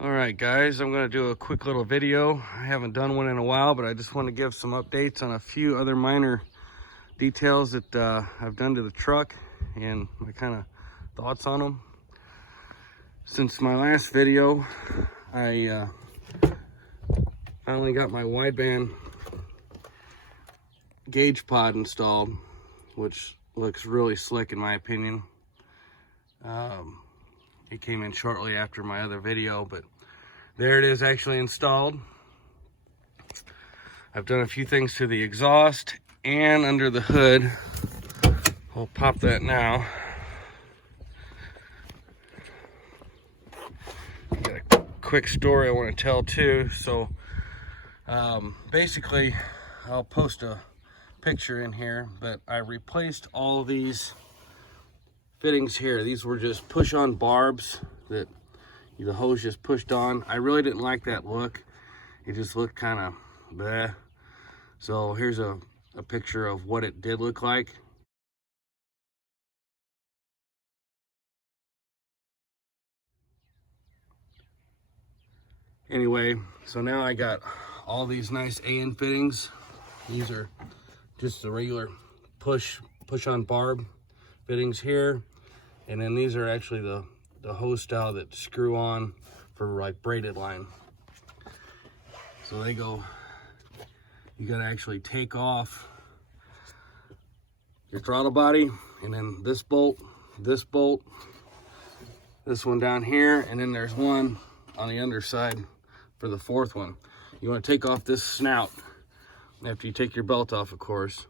All right, guys, I'm gonna do a quick little video. I haven't done one in a while, but I just want to give some updates on a few other minor details that I've done to the truck and my kind of thoughts on them. Since my last video, I finally got my wideband gauge pod installed, which looks really slick in my opinion. It came in shortly after my other video, but there it is actually installed. I've done a few things to the exhaust and under the hood. I'll pop that now. Got a quick story I want to tell too. So basically, I'll post a picture in here, but I replaced all these fittings here. These were just push-on barbs that the hose just pushed on. I really didn't like that look. It just looked kind of bleh. So here's a picture of what it did look like. Anyway, so now I got all these nice AN fittings. These are just the regular push-on barb fittings here, and then these are actually the hose style that screw on for like braided line. So they go, you gotta actually take off your throttle body, and then this bolt, this one down here, and then there's one on the underside for the fourth one. You want to take off this snout after you take your belt off, of course,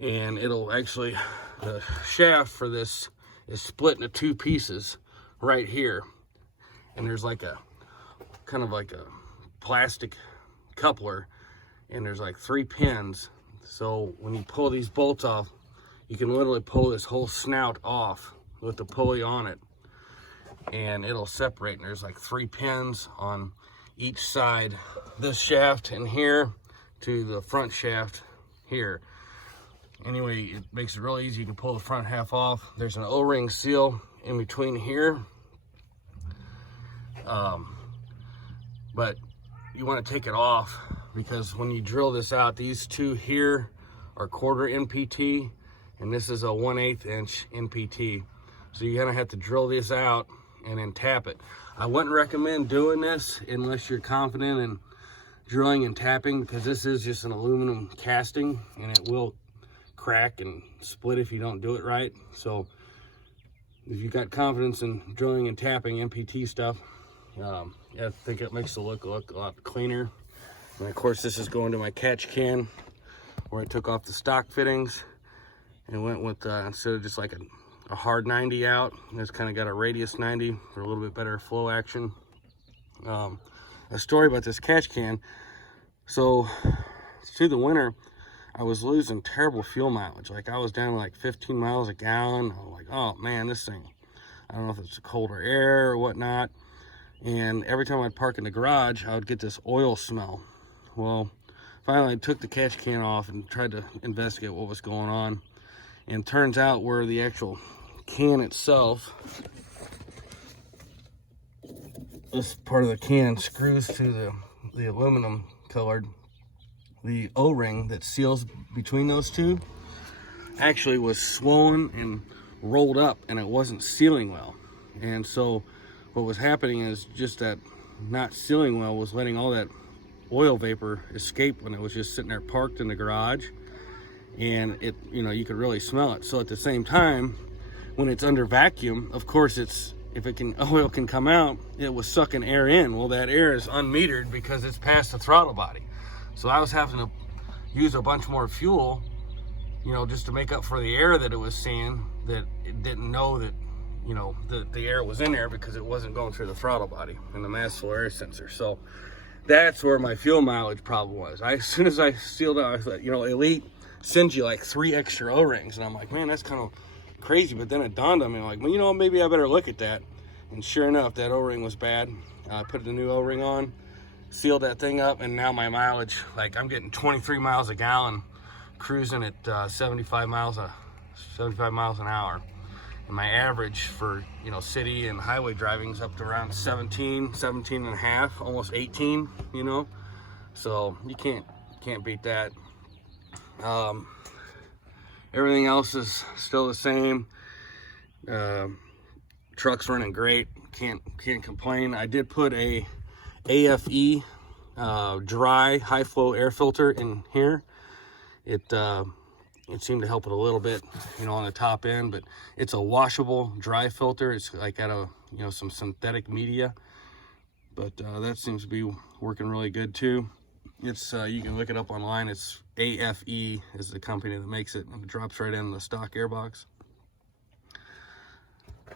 and it'll actually, the shaft for this is split into two pieces right here, and there's like a kind of like a plastic coupler, and there's like 3 pins. So when you pull these bolts off, you can literally pull this whole snout off with the pulley on it, and it'll separate. And there's like 3 pins on each side, this shaft and here to the front shaft here. Anyway, it makes it really easy. You can pull the front half off. There's an O-ring seal in between here, but you want to take it off, because when you drill this out, these two here are 1/4 NPT, and this is a 1/8 inch NPT. So you're gonna have to drill this out and then tap it. I wouldn't recommend doing this unless you're confident in drilling and tapping, because this is just an aluminum casting and it will crack and split if you don't do it right. So if you got confidence in drilling and tapping NPT stuff, I think it makes the look a lot cleaner. And of course, this is going to my catch can, where I took off the stock fittings and went with instead of just like a hard 90 out, it's kind of got a radius 90 for a little bit better flow action. A story about this catch can. So through the winter, I was losing terrible fuel mileage. Like I was down to like 15 miles a gallon. I was like, oh man, this thing, I don't know if it's colder air or whatnot. And every time I'd park in the garage, I would get this oil smell. Well, finally I took the catch can off and tried to investigate what was going on. And turns out where the actual can itself, this part of the can screws to the aluminum colored, the O-ring that seals between those two actually was swollen and rolled up, and it wasn't sealing well. And so what was happening is just that not sealing well was letting all that oil vapor escape when it was just sitting there parked in the garage, and it, you know, you could really smell it. So at the same time, when it's under vacuum, of course, it's, if it can, oil can come out, it was sucking air in. Well, that air is unmetered because it's past the throttle body. So I was having to use a bunch more fuel, you know, just to make up for the air that it was seeing, that it didn't know that, you know, the air was in there, because it wasn't going through the throttle body and the mass flow air sensor. So that's where my fuel mileage problem was. As soon as I sealed out, I thought, you know, Elite sends you like 3 extra O-rings, and I'm like, man, that's kind of crazy. But then it dawned on me, like, well, you know, maybe I better look at that. And sure enough, that O-ring was bad. I put the new O-ring on, sealed that thing up, and now my mileage, like, I'm getting 23 miles a gallon, cruising at 75 miles an hour. and my average for, you know, city and highway driving is up to around 17 and a half, almost 18, you know. So you can't beat that. Everything else is still the same. Truck's running great. Can't complain. I did put a AFE dry high flow air filter in here. It seemed to help it a little bit, you know, on the top end, but it's a washable dry filter. It's like out of, you know, some synthetic media, but that seems to be working really good too. It's you can look it up online. It's AFE is the company that makes it, and it drops right in the stock airbox.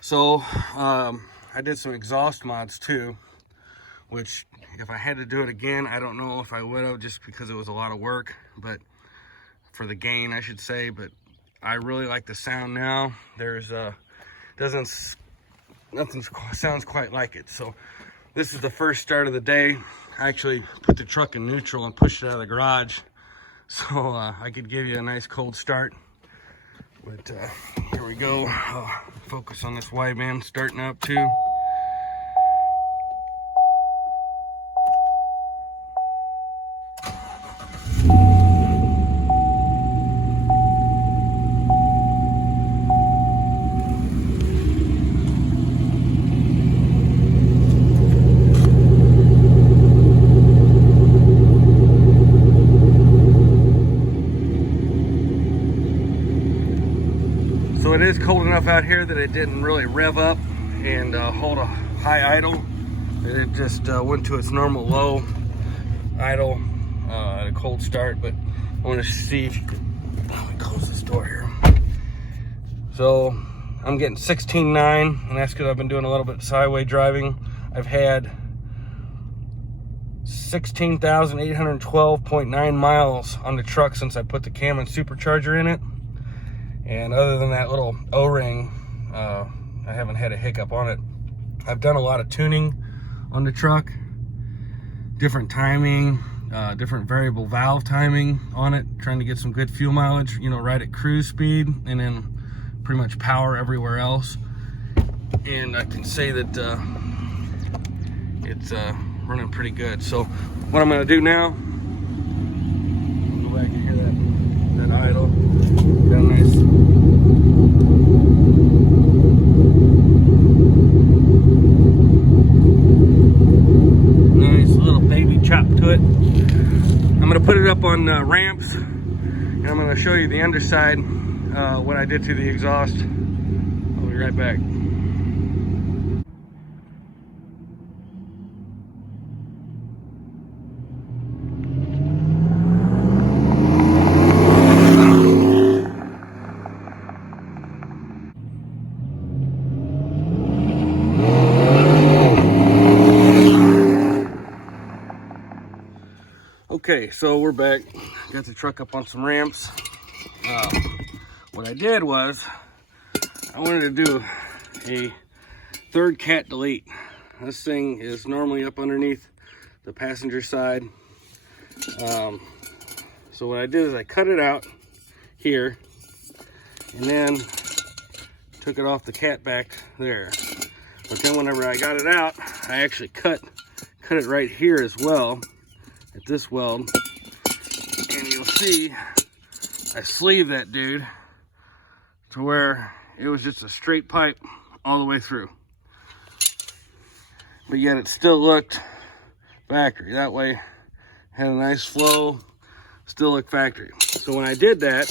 So I did some exhaust mods too, which if I had to do it again, I don't know if I would have, just because it was a lot of work, but for the gain, I should say. But I really like the sound now. There's nothing sounds quite like it. So this is the first start of the day. I actually put the truck in neutral and pushed it out of the garage, so I could give you a nice cold start. But here we go. Focus on this wideband starting up too. So it is cold enough out here that it didn't really rev up and hold a high idle. It just went to its normal low idle at a cold start. But I want to see if you could, let me close this door here. So I'm getting 16.9, and that's because I've been doing a little bit of highway driving. I've had 16,812.9 miles on the truck since I put the Cameron supercharger in it. And other than that little O-ring, I haven't had a hiccup on it. I've done a lot of tuning on the truck, different timing, different variable valve timing on it, trying to get some good fuel mileage, you know, right at cruise speed, and then pretty much power everywhere else. And I can say that it's running pretty good. So what I'm gonna do now, go back and hear that idle. Got a nice little baby chop to it. I'm gonna put it up on ramps, and I'm gonna show you the underside, what I did to the exhaust. I'll be right back. Okay, so we're back. Got the truck up on some ramps. What I did was, I wanted to do a third cat delete. This thing is normally up underneath the passenger side. So what I did is I cut it out here, and then took it off the cat back there. But then whenever I got it out, I actually cut it right here as well, at this weld, and you'll see I sleeved that dude to where it was just a straight pipe all the way through, but yet it still looked factory. That way had a nice flow, still looked factory. So when I did that,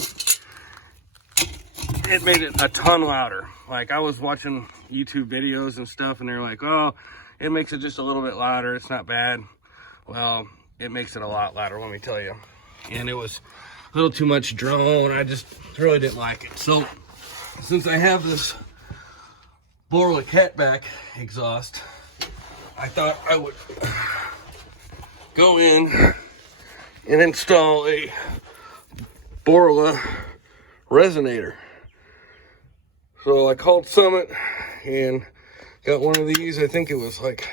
it made it a ton louder. Like, I was watching YouTube videos and stuff, and they're like, oh, it makes it just a little bit louder, it's not bad. Well, it makes it a lot louder, let me tell you. And it was a little too much drone. I just really didn't like it. So since I have this Borla catback exhaust, I thought I would go in and install a Borla resonator. So I called Summit and got one of these. I think it was like,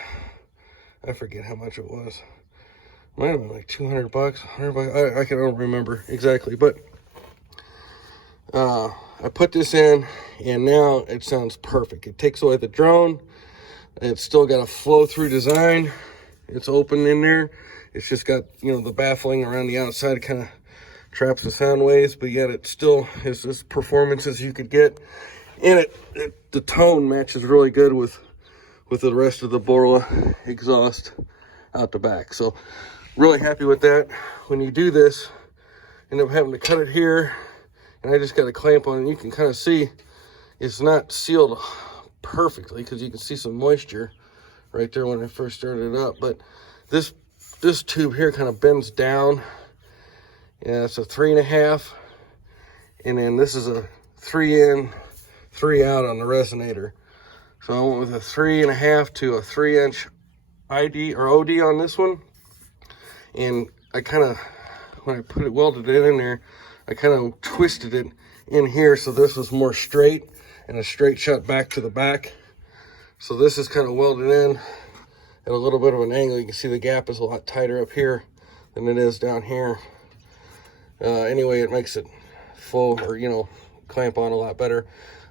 I forget how much it was. Might have been like 200 bucks, 100 bucks. I don't remember exactly, but I put this in, and now it sounds perfect. It takes away the drone. It's still got a flow-through design. It's open in there. It's just got, you know, the baffling around the outside kind of traps the sound waves, but yet it still is as performance as you could get. And the tone matches really good with the rest of the Borla exhaust out the back. So really happy with that. When you do this, end up having to cut it here, and I just got a clamp on it. You can kind of see it's not sealed perfectly because you can see some moisture right there when I first started it up. But this tube here kind of bends down. Yeah, it's a 3.5, and then this is a 3 in, 3 out on the resonator. So I went with a 3.5 to a 3-inch ID or OD on this one, and I kind of, when I put it welded it in there, I kind of twisted it in here so this was more straight and a straight shot back to the back. So this is kind of welded in at a little bit of an angle. You can see the gap is a lot tighter up here than it is down here. Anyway, it makes it full, or, you know, clamp on a lot better.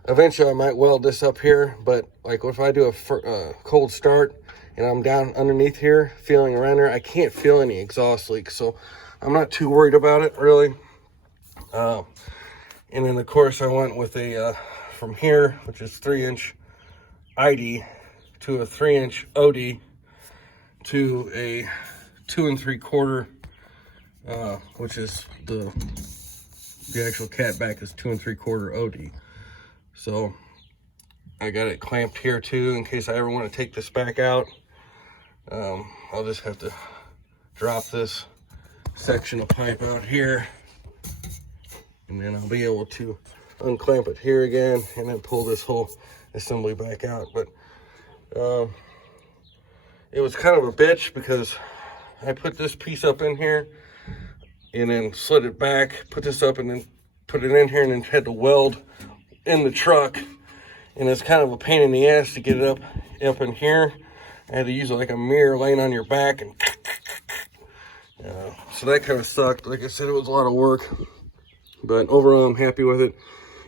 Eventually I might weld this up here, but like if I do a cold start and I'm down underneath here feeling around there, I can't feel any exhaust leaks, so I'm not too worried about it really. And then of course I went with a from here, which is 3-inch ID, to a 3-inch OD, to a 2 3/4, which is the actual cat back is 2 3/4 OD. So I got it clamped here too in case I ever want to take this back out. I'll just have to drop this section of pipe out here, and then I'll be able to unclamp it here again and then pull this whole assembly back out. But it was kind of a bitch because I put this piece up in here and then slid it back, put this up and then put it in here, and then had to weld in the truck, and it's kind of a pain in the ass to get it up in here. I had to use like a mirror laying on your back, and so that kind of sucked. Like I said, it was a lot of work, but overall I'm happy with it,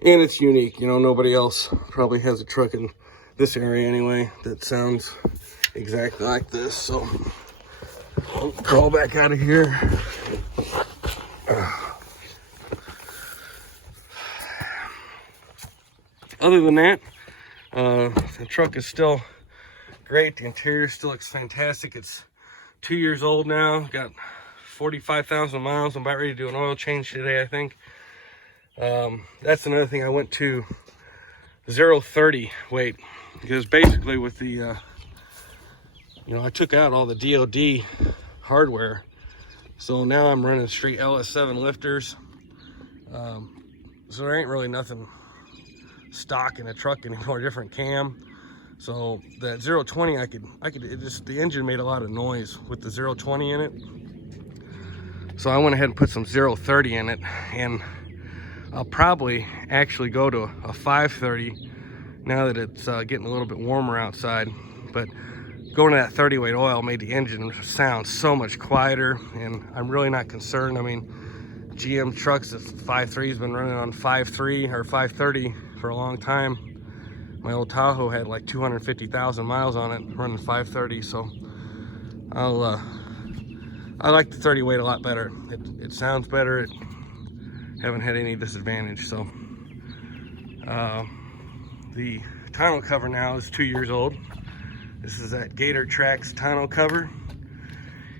and it's unique. You know, nobody else probably has a truck in this area anyway that sounds exactly like this. So I'll crawl back out of here. Other than that, the truck is still great. The interior still looks fantastic. It's 2 years old now. Got 45,000 miles. I'm about ready to do an oil change today, I think. That's another thing. I went to 0-30 weight because basically with the, you know, I took out all the DOD hardware. So now I'm running straight LS7 lifters. So there ain't really nothing stock in a truck anymore, different cam. So that 0-20, it just, the engine made a lot of noise with the 0-20 in it. So I went ahead and put some 0-30 in it, and I'll probably actually go to a 530 now that it's getting a little bit warmer outside. But going to that 30 weight oil made the engine sound so much quieter, and I'm really not concerned. I mean, GM trucks, the 5.3 has been running on 5.3 or 5.30 for a long time. My old Tahoe had like 250,000 miles on it running 5.30, so I like the 30 weight a lot better. It sounds better. Haven't had any disadvantage. So the tonneau cover now is 2 years old. This is that Gator Trax tonneau cover,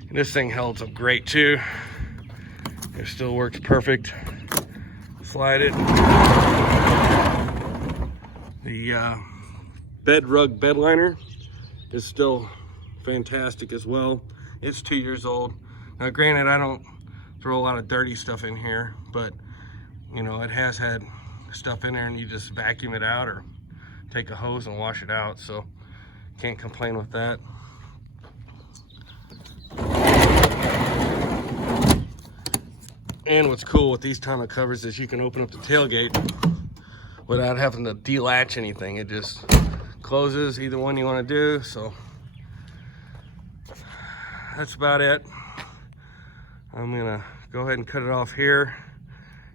and this thing holds up great too. It still works perfect. Slide it. The bed rug bed liner is still fantastic as well. It's 2 years old. Now granted, I don't throw a lot of dirty stuff in here, but you know, it has had stuff in there and you just vacuum it out or take a hose and wash it out, so can't complain with that. And what's cool with these tonneau covers is you can open up the tailgate without having to delatch anything. It just closes either one you want to do. So that's about it. I'm gonna go ahead and cut it off here,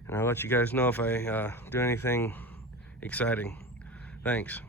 and I'll let you guys know if I do anything exciting. Thanks.